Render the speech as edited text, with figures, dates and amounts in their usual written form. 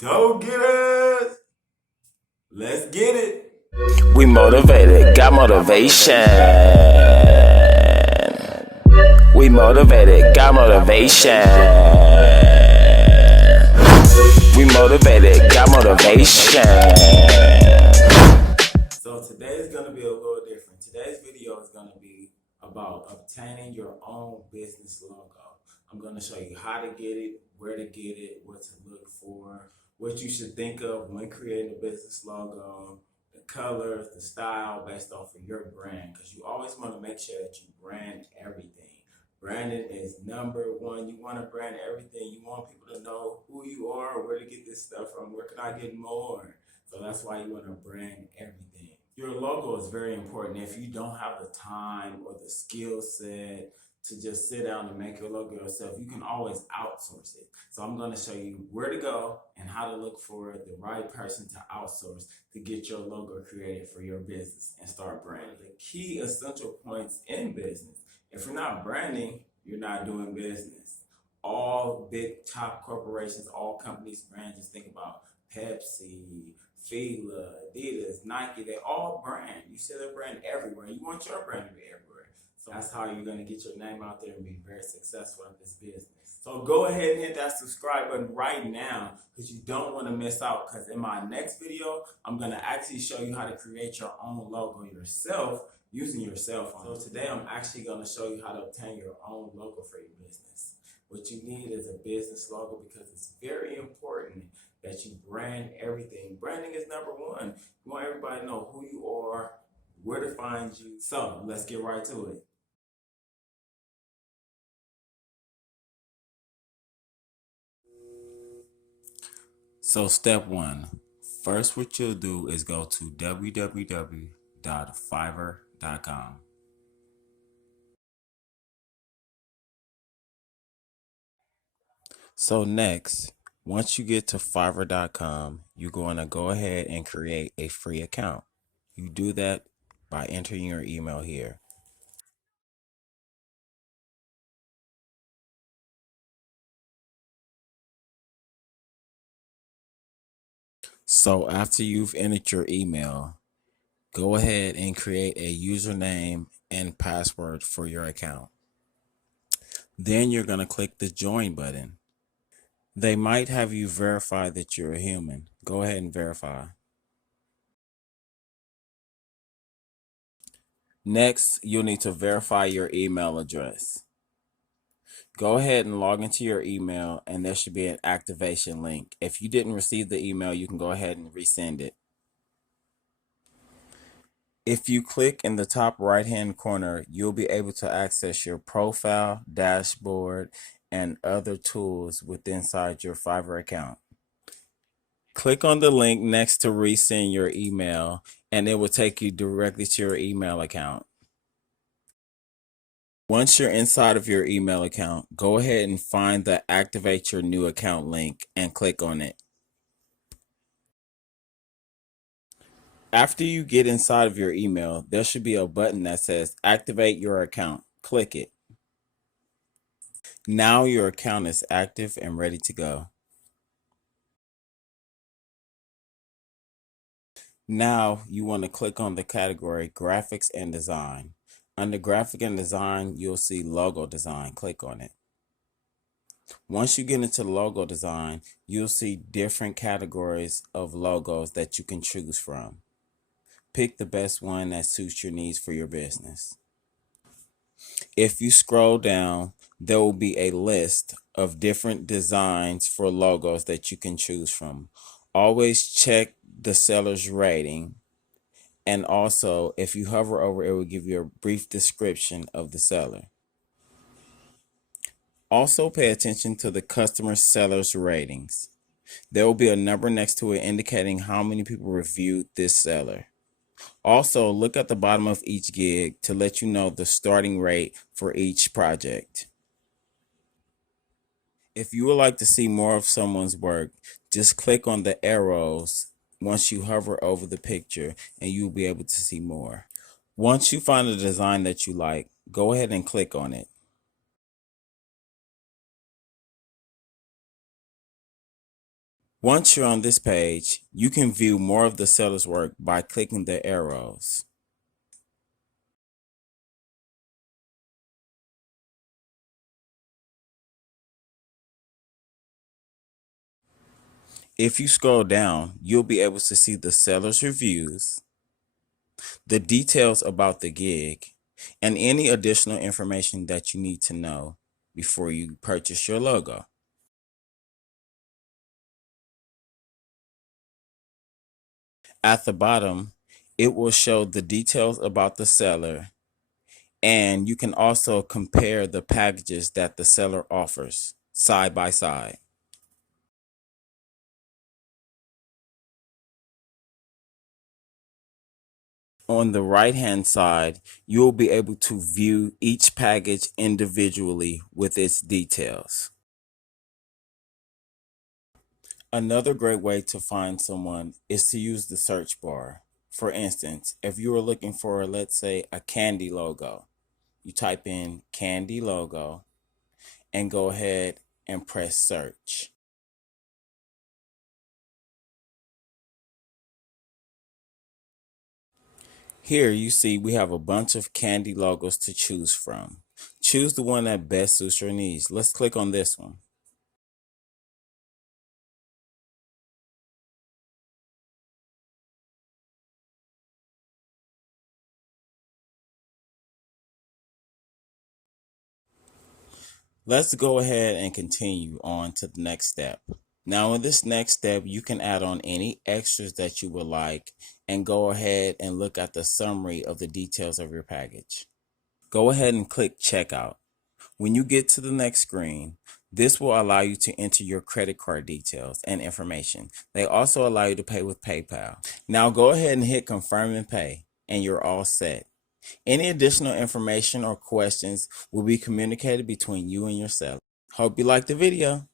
Go get us. Let's get it. We motivated, got motivation. We motivated, got motivation. We motivated, got motivation. So today is going to be a little different. Today's video is going to be about obtaining your own business logo. I'm going to show you how to get it, where to get it, what to look for, what you should think of when creating a business logo, the colors, the style based off of your brand, because you always want to make sure that you brand everything. Branding is number one. You want to brand everything. You want people to know who you are, where to get this stuff from, where can I get more. So that's why you want to brand everything. Your logo is very important. If you don't have the time or the skill set to just sit down and make your logo yourself, you can always outsource it. So I'm going to show you where to go and how to look for the right person to outsource to get your logo created for your business and start branding. The key essential points in business. If you're not branding, you're not doing business. All big top corporations, all companies brand. Just think about Pepsi, Fila, Adidas, Nike. They all brand. You see their brand everywhere. You want your brand to be everywhere. So that's how you're going to get your name out there and be very successful in this business. So go ahead and hit that subscribe button right now, because you don't want to miss out. Because in my next video, I'm going to actually show you how to create your own logo yourself using your cell phone. So today I'm actually going to show you how to obtain your own logo for your business. What you need is a business logo, because it's very important that you brand everything. Branding is number one. You want everybody to know who you are, where to find you. So let's get right to it. So step one, first what you'll do is go to www.fiverr.com. So next, once you get to Fiverr.com, you're going to go ahead and create a free account. You do that by entering your email here. So after you've entered your email, go ahead and create a username and password for your account. Then you're going to click the join button. They might have you verify that you're a human. Go ahead and verify. Next, you'll need to verify your email address. Go ahead and log into your email, and there should be an activation link. If you didn't receive the email, you can go ahead and resend it. If you click in the top right-hand corner, you'll be able to access your profile, dashboard, and other tools within inside your Fiverr account. Click on the link next to resend your email, and it will take you directly to your email account. Once you're inside of your email account, go ahead and find the Activate Your New Account link and click on it. After you get inside of your email, there should be a button that says Activate Your Account. Click it. Now your account is active and ready to go. Now you want to click on the category Graphics and Design. Under Graphic and Design, you'll see Logo Design. Click on it. Once you get into logo design, you'll see different categories of logos that you can choose from. Pick the best one that suits your needs for your business. If you scroll down, there will be a list of different designs for logos that you can choose from. Always check the seller's rating. And also, if you hover over, it will give you a brief description of the seller. Also, pay attention to the customer seller's ratings. There will be a number next to it indicating how many people reviewed this seller. Also, look at the bottom of each gig to let you know the starting rate for each project. If you would like to see more of someone's work, just click on the arrows once you hover over the picture and you'll be able to see more. Once you find a design that you like, go ahead and click on it. Once you're on this page, you can view more of the seller's work by clicking the arrows. If you scroll down, you'll be able to see the seller's reviews, the details about the gig, and any additional information that you need to know before you purchase your logo. At the bottom, it will show the details about the seller, and you can also compare the packages that the seller offers side by side. On the right-hand side, you will be able to view each package individually with its details. Another great way to find someone is to use the search bar. For instance, if you are looking for, let's say, a candy logo, you type in candy logo and go ahead and press search. Here you see we have a bunch of candy logos to choose from. Choose the one that best suits your needs. Let's click on this one. Let's go ahead and continue on to the next step. Now in this next step, you can add on any extras that you would like and go ahead and look at the summary of the details of your package. Go ahead and click checkout. When you get to the next screen, this will allow you to enter your credit card details and information. They also allow you to pay with PayPal. Now go ahead and hit confirm and pay, and you're all set. Any additional information or questions will be communicated between you and your seller. Hope you liked the video.